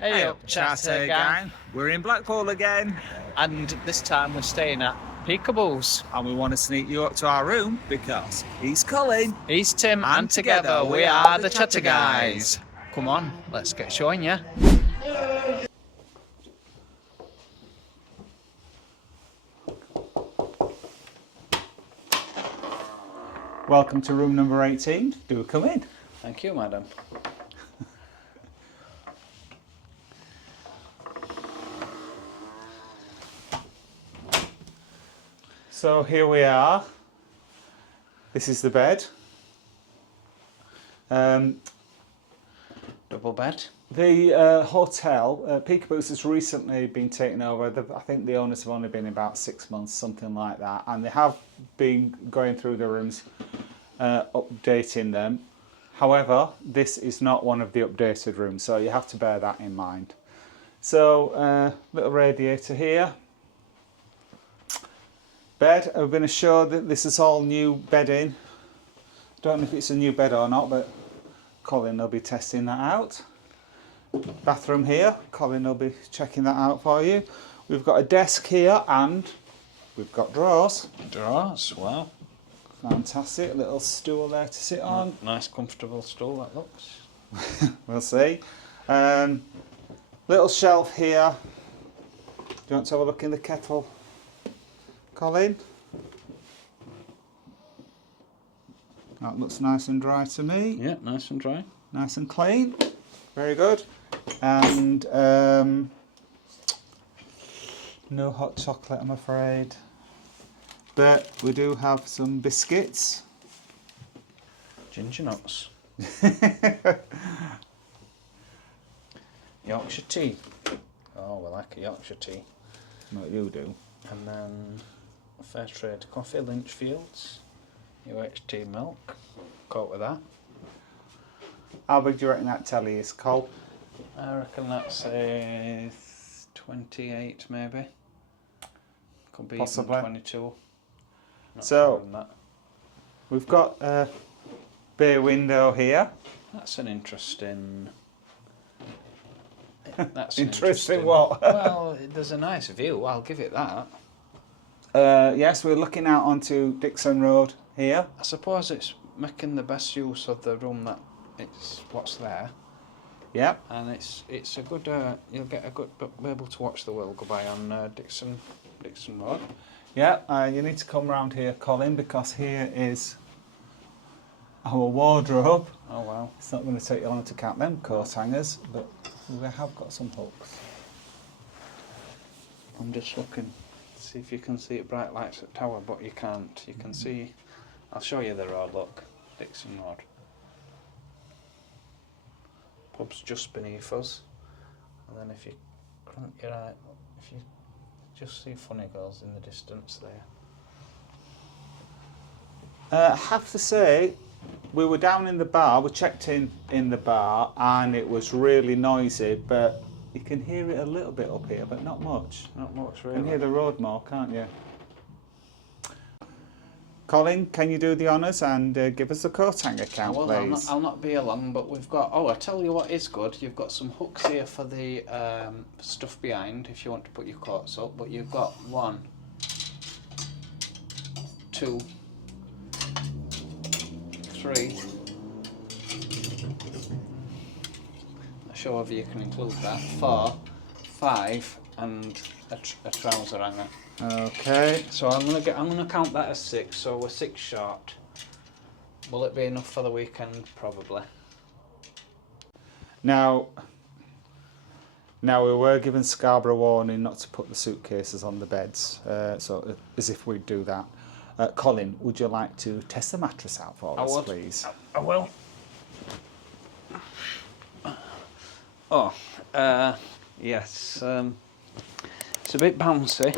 Hey up, Chatter gang. We're in Blackpool again, And this time we're staying at Peekables. and we want to sneak you up to our room because he's Colin. He's Tim, And and together we are the Chatter Guys. Come on, let's get showing ya. Welcome to room number 18. Do come in. Thank you, madam. So here we are. This is the bed. Double bed. The hotel, Peekaboos, has recently been taken over. I think the owners have only been about 6 months, something like that, and they have been going through the rooms, updating them. However, this is not one of the updated rooms, so you have to bear that in mind. So, little radiator here. Bed, I'm going to show that this is all new bedding. Don't know if it's a new bed or not, but Colin will be testing that out. Bathroom here, Colin will be checking that out for you. We've got a desk here and we've got drawers. Drawers, wow. Fantastic, little stool there to sit on. Nice comfortable stool that looks. We'll see. Little shelf here. Do you want to have a look in the kettle, Colin? That looks nice and dry to me. Yeah, nice and dry. Nice and clean. Very good. And no hot chocolate, I'm afraid. But we do have some biscuits. Ginger nuts. Yorkshire tea. Oh, we like a Yorkshire tea. What you do. And then fair trade coffee, Lynchfields. UHT milk. Caught with that. How big do you reckon that telly is, Cole? I reckon that's a 28 maybe. Could be Possibly. even 22. Not So, sure on that. We've got a bay window here. That's an interesting. That's Interesting what? Well, there's a nice view. I'll give it that. Yes, we're looking out onto Dixon Road here. I suppose it's making the best use of the room that it's what's there, Yep. and it's a good. You'll get a good, be able to watch the world go by on Dixon Road. Yeah, you need to come round here, Colin, because here is our wardrobe. Oh wow! It's not going to take you long to count them coat hangers, but we have got some hooks. I'm just looking, see if you can see it. Bright lights at tower, but you can't. You can see. I'll show you the road. Look, Dixon Road. Pub's just beneath us, and then if you crank your eye, if you just see Funny Girls in the distance there. I have to say, we were down in the bar, we checked in the bar, and it was really noisy, but you can hear it a little bit up here, but not much. Not much You really. can hear the road more, can't you? Colin, can you do the honours and give us the coat hanger count, Well, please? I'll not be along, but we've got. Oh, I tell you what is good. You've got some hooks here for the stuff behind if you want to put your coats up. But you've got 1, 2, 3. Not sure whether you can include that. 4, 5, and a trouser hanger. Okay. So I'm gonna count that as 6. So we're 6 short. Will it be enough for the weekend? Probably. Now we were given Scarborough warning not to put the suitcases on the beds, so as if we'd do that. Colin, would you like to test the mattress out for us, please? I will. Oh, yes. It's a bit bouncy.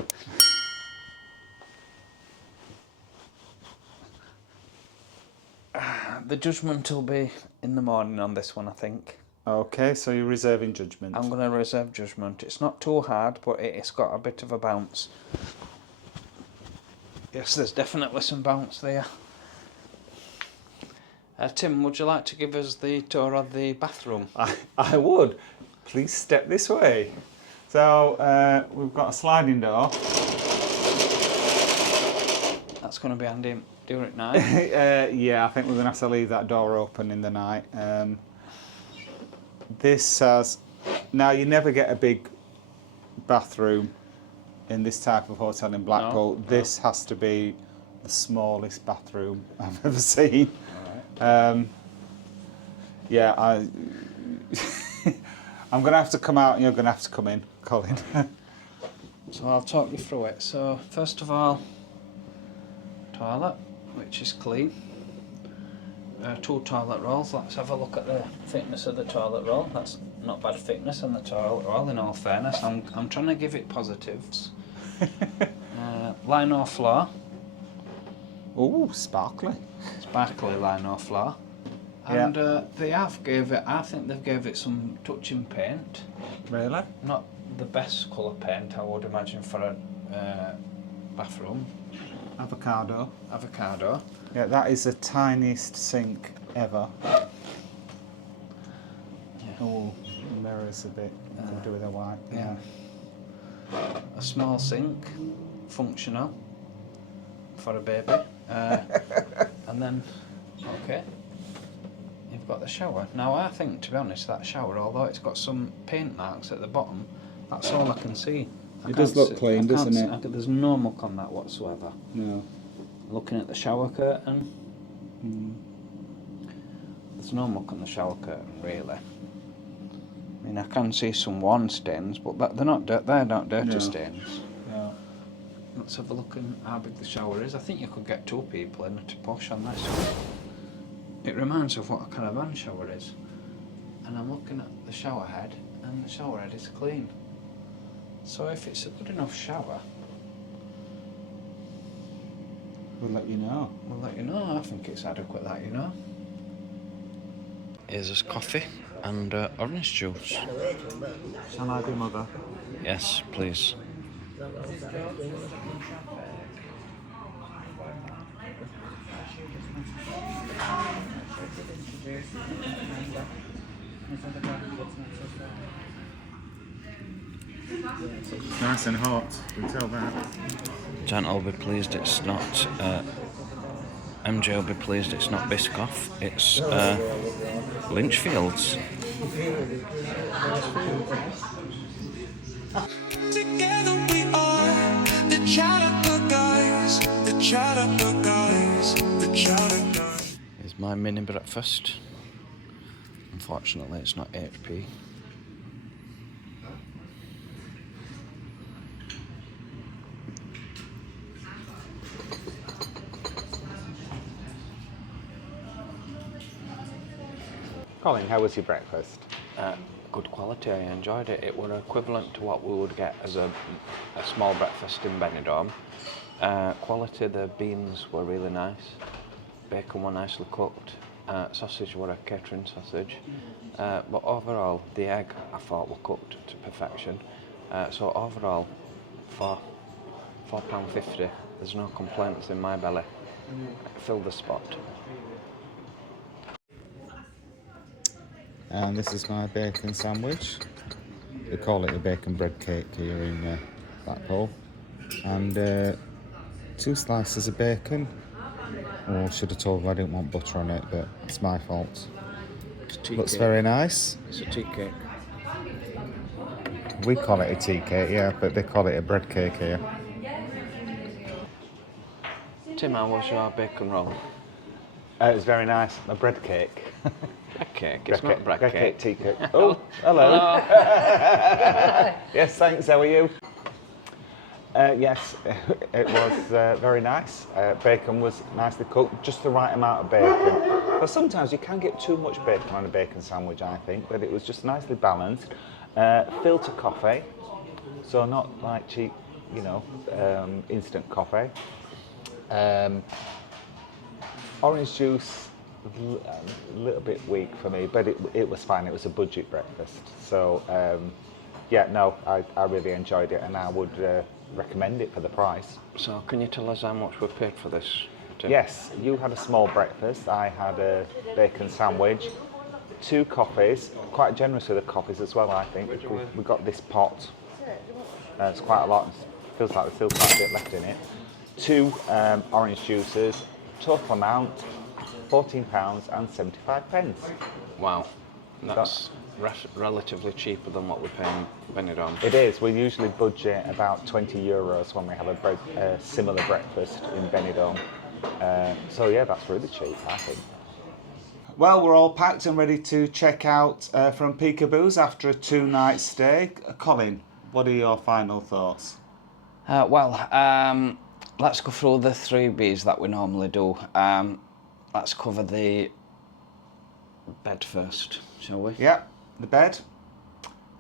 The judgment will be in the morning on this one, I think. Okay, so you're reserving judgment. I'm going to reserve judgment. It's not too hard, but it's got a bit of a bounce. Yes, there's definitely some bounce there. Tim, would you like to give us the tour of the bathroom? I would. Please step this way. So we've got a sliding door. That's going to be handy during night. Yeah, I think we're going to have to leave that door open in the night. This has... Now, you never get a big bathroom in this type of hotel in Blackpool. This has to be the smallest bathroom I've ever seen. Right. Yeah, I'm going to have to come out and you're going to have to come in, Colin. So I'll talk you through it. So first of all, toilet, which is clean. 2 toilet rolls. Let's have a look at the thickness of the toilet roll. That's not bad thickness on the toilet roll, in all fairness. I'm trying to give it positives. Lino floor. Ooh, sparkly. Sparkly lino floor. And they have gave it, I think they've gave it some touching paint. Really? Not the best colour paint, I would imagine, for a bathroom. Avocado. Avocado. Yeah, that is the tiniest sink ever. Yeah. Oh, the mirror's a bit to do with the white. Yeah. A small sink, functional for a baby. And then, okay, you've got the shower. Now, I think, to be honest, that shower, although it's got some paint marks at the bottom, that's all I can see. It does look clean, doesn't it? There's no muck on that whatsoever. No. Looking at the shower curtain, there's no muck on the shower curtain, really. I mean, I can see some worn stains, but they're not dirty stains. No. Let's have a look at how big the shower is. I think you could get 2 people in to push on this. It reminds of what a caravan shower is. And I'm looking at the shower head, and the shower head is clean. So if it's a good enough shower, we'll let you know. We'll let you know. I think it's adequate that you know. Here's us coffee and orange juice. Shall I do, Mother? Yes, please. It's nice and hot, you can tell that. Gent will be pleased it's not, MJ will be pleased it's not Biscoff, it's Lynchfields. Together we are the Chattanooga guys, the Chattanooga guys, the Chattanooga guys. Here's my mini breakfast. Unfortunately, it's not HP. Colin, how was your breakfast? Good quality, I enjoyed it. It were equivalent to what we would get as a small breakfast in Benidorm. Quality, the beans were really nice. Bacon were nicely cooked. Sausage were a catering sausage. But overall, the egg I thought were cooked to perfection. So overall, for £4.50, there's no complaints in my belly. It filled the spot. And this is my bacon sandwich. They call it a bacon bread cake here in Blackpool. And 2 slices of bacon. Oh, I should have told them I didn't want butter on it, but it's my fault. Looks cake. Very nice. It's a tea cake. We call it a tea cake, yeah, but they call it a bread cake here. Tim, how was your bacon roll? It was very nice. A bread cake. Bread cake? It's not bread cake. Tea cake. Oh, hello. Yes, thanks. How are you? Yes, it was very nice. Bacon was nicely cooked, just the right amount of bacon. But sometimes you can get too much bacon on a bacon sandwich, I think, but it was just nicely balanced. Filter coffee, so not like cheap, instant coffee. Orange juice, a little bit weak for me, but it was fine. It was a budget breakfast. So, yeah, no, I really enjoyed it, and I would recommend it for the price. So can you tell us how much we paid for this, Tim? Yes, you had a small breakfast. I had a bacon sandwich. 2 coffees, quite generous with the coffees as well, I think. We've got this pot. It's quite a lot. Feels like there's still quite a bit left in it. 2 orange juices. Total amount £14.75. Wow, that's relatively cheaper than what we pay in Benidorm. It is. We usually budget about €20 when we have a similar breakfast in Benidorm. So yeah, that's really cheap, I think. Well, we're all packed and ready to check out from Peekaboo's after a 2-night stay. Colin, what are your final thoughts? Let's go through the 3 Bs that we normally do. Let's cover the bed first, shall we? Yeah, the bed.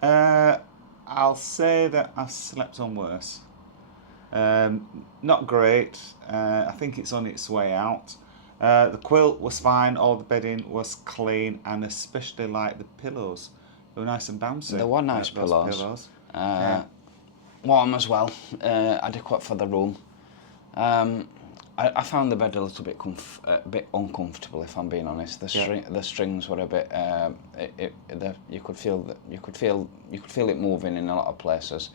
I'll say that I've slept on worse. Not great. I think it's on its way out. The quilt was fine, all the bedding was clean, and especially like the pillows. They were nice and bouncy. They were nice pillows. Warm as well, adequate for the room. I found the bed a little bit bit uncomfortable, if I'm being honest. The strings were a bit. You could feel it moving in a lot of places.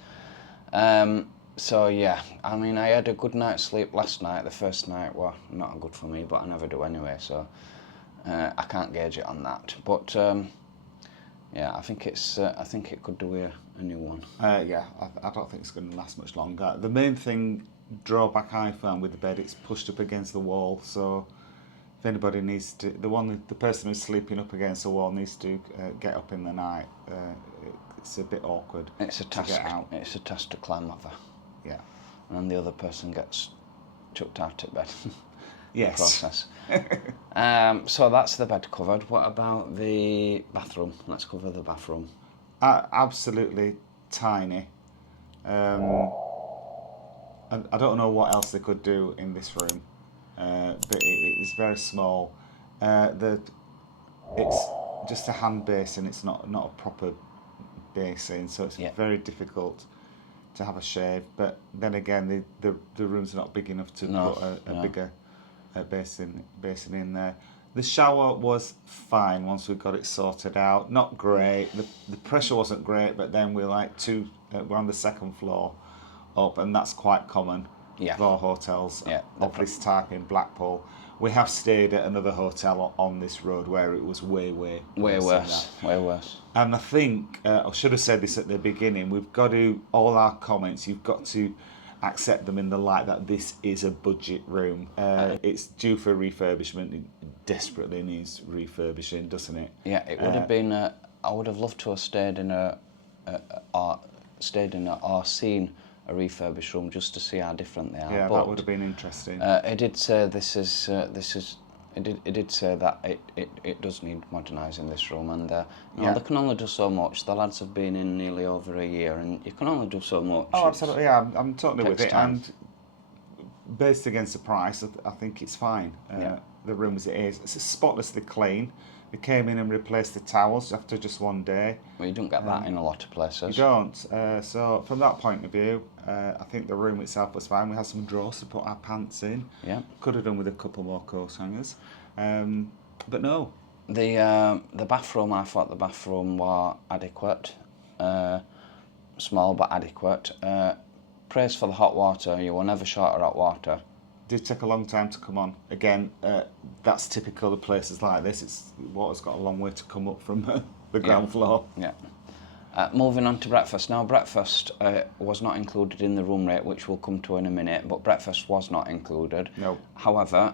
So yeah, I mean, I had a good night's sleep last night. The first night were not good for me, but I never do anyway. So I can't gauge it on that. But yeah, I think it could do with a new one. Yeah, I don't think it's going to last much longer. The main drawback I found with the bed, it's pushed up against the wall. So if anybody needs to, the person who's sleeping up against the wall needs to get up in the night. It's a bit awkward. It's a task. To get out. It's a task to climb over. Yeah. And then the other person gets chucked out of bed. Yes. Process. So that's the bed covered. What about the bathroom? Let's cover the bathroom. Absolutely tiny. I don't know what else they could do in this room, but it's very small. It's just a hand basin. It's not a proper basin, so it's very difficult to have a shave. But then again, the room's not big enough to put a bigger basin in there. The shower was fine once we got it sorted out. Not great. The pressure wasn't great, but then we're on the 2nd floor up, and that's quite common for hotels of this type in Blackpool. We have stayed at another hotel on this road where it was way worse. And I think I should have said this at the beginning. We've got to, all our comments, you've got to accept them in the light that this is a budget room. It's due for refurbishment. It desperately needs refurbishing, doesn't it? Yeah, it would have been. I would have loved to have stayed in or seen a refurbished room just to see how different they are. Yeah, but that would have been interesting. It did say It did say that it does need modernising, this room, and they can only do so much. The lads have been in nearly over a year, and you can only do so much. Oh, absolutely, yeah, I'm totally with it. Time. And based against the price, I think it's fine. The room as it is, it's spotlessly clean. They came in and replaced the towels after just one day. Well, you don't get that in a lot of places. You don't. So from that point of view, I think the room itself was fine. We had some drawers to put our pants in. Yeah. Could have done with a couple more coat hangers. But no. The bathroom, I thought the bathroom was adequate. Small but adequate. Praise for the hot water. You were never short of hot water. Did take a long time to come on. Again, that's typical of places like this. Water's got a long way to come up from the ground floor. Yeah. Moving on to breakfast. Now, breakfast was not included in the room rate, which we'll come to in a minute, but breakfast was not included. No. However,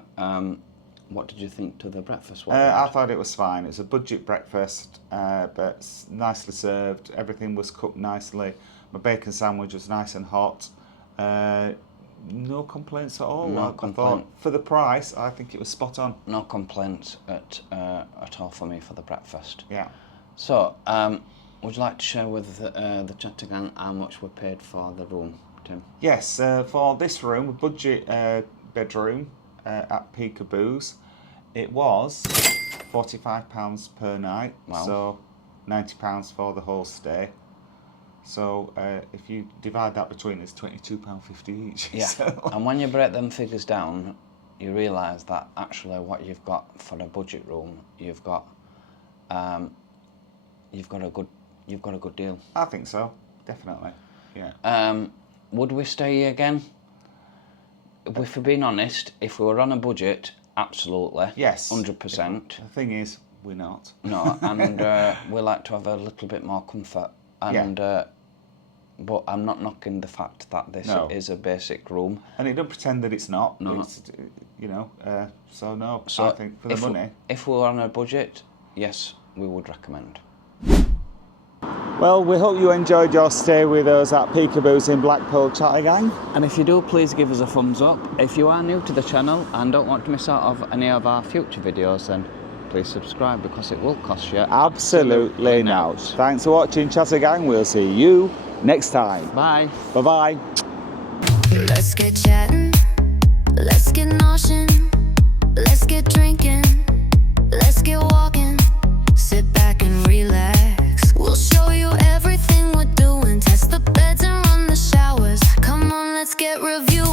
what did you think to the breakfast? I thought it was fine. It was a budget breakfast, but nicely served. Everything was cooked nicely. My bacon sandwich was nice and hot. No complaints at all. I thought for the price, I think it was spot on. No complaints at all for me for the breakfast. Yeah. So, would you like to share with the chat again how much we paid for the room, Tim? Yes, for this room, a budget bedroom at Peekaboo's, it was £45 per night. Wow. So £90 for the whole stay. So if you divide that between us, £22.50 each. Yeah, So. and when you break them figures down, you realise that actually what you've got for a budget room, you've got you've got a good deal. I think so, definitely. Yeah. Would we stay again? If we're being honest, if we were on a budget, absolutely. Yes. 100%. The thing is, we're not. No, and we like to have a little bit more comfort. And but I'm not knocking the fact that this is a basic room. And it don't pretend that it's not. No. It's, you know, so no. So I think for the money. If we were on a budget, yes, we would recommend. Well, we hope you enjoyed your stay with us at Peekaboo's in Blackpool, Chattergang. And if you do, please give us a thumbs up. If you are new to the channel and don't want to miss out of any of our future videos, then please subscribe because it will cost you Absolutely not. Thanks for watching, Chattergang. We'll see you next time. Bye. Bye-bye. Let's get chatting, let's get noshing, let's get drinking, let's get walking, sit back and relax. We'll show you everything we're doing, test the beds and run the showers. Come on, let's get reviewing.